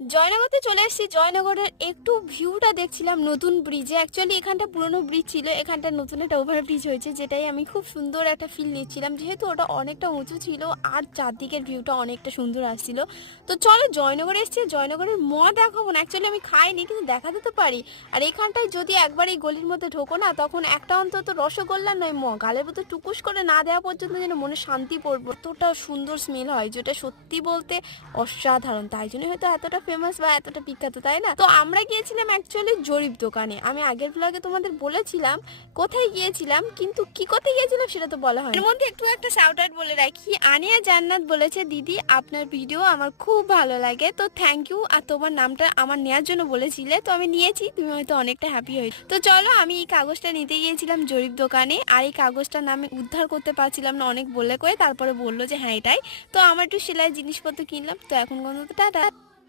জয়নগরতে চলে এসেছি। জয়নগরের একটু ভিউটা দেখছিলাম নতুন ব্রিজে। অ্যাকচুয়ালি এখানটা পুরনো ব্রিজ ছিল, এখানটা নতুন একটা ওভারব্রিজ হয়েছে, যেটাই আমি খুব সুন্দর একটা ফিল নিচ্ছিলাম, যেহেতু ওটা অনেকটা উঁচু ছিল আর চারদিকের ভিউটা অনেকটা সুন্দর আসছিল। তো চলো জয়নগরে এসেছি, জয়নগরের দেখাবো না, অ্যাকচুয়ালি আমি খাইনি কিন্তু দেখাতে তো পারি। আর এখানটায় যদি একবার এই গলির মধ্যে ঢোকো না, তখন একটা অন্তত রসগোল্লা নয় গালের মধ্যে টুকুস করে না দেওয়া পর্যন্ত যেন মনে শান্তি পড়বে, এতটা সুন্দর স্মেল হয়, যেটা সত্যি বলতে অসাধারণ। তাই জন্য হয়তো এতটা ফেমাস বা এতটা বিখ্যাত, তাই না? তো আমরা গিয়েছিলাম অ্যাকচুয়ালি জরিপ দোকানে। আমি আগের ব্লগে তোমাদের বলেছিলাম কোথায় গিয়েছিলাম, কিন্তু কি কোথায় গিয়েছিলাম সেটা তো বলা হয়। এর মধ্যে একটু একটা শাউট আউট বলে রাখি, আনিয়া জান্নাত বলেছে, দিদি আপনার ভিডিও আমার খুব ভালো লাগে, তো থ্যাংক ইউ। আর তোমার নামটা আমার নেওয়ার জন্য বলেছিলে, তো আমি নিয়েছি, তুমি হয়তো অনেকটা হ্যাপি হয়েছো। তো চলো, আমি এই কাগজটা নিতে গিয়েছিলাম জরিপ দোকানে, আর এই কাগজটার নামে উদ্ধার করতে পারছিলাম না, অনেক বলে কয়ে তারপরে বললো যে হ্যাঁ এটাই। তো আমার একটু সেলাই জিনিসপত্র কিনলাম। তো এখন পর্যন্ত টাটা।